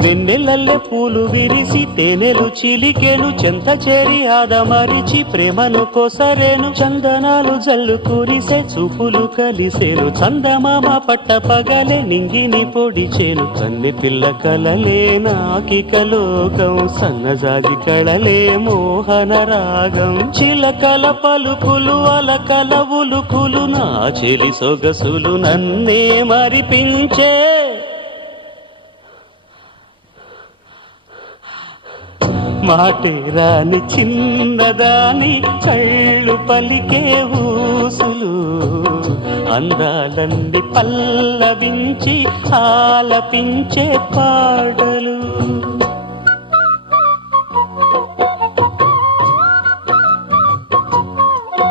వెన్నెలల్లె పూలు విరిసి తేనెలు చిలికెను చెంత చేరి ఆదమరిచి ప్రేమను కొసరేను చందనాలు జల్లు కురిసే చూపులు కలిసేను చందమామ పట్ట పగలే నింగిని పొడిచేను కన్నె పిల్ల కలలే నాకిక లోకం సన్నజాజి కళలే మోహన రాగం చిలకల పలుకులు అలకల ఉలుకులు నా చెలి సొగసులు నన్నే మరిపించే మాటే రాని చిన్నదాని కళ్ళు పలికే ఊసులు అందాలన్నీ పల్లవించి ఆలపించే పాటలు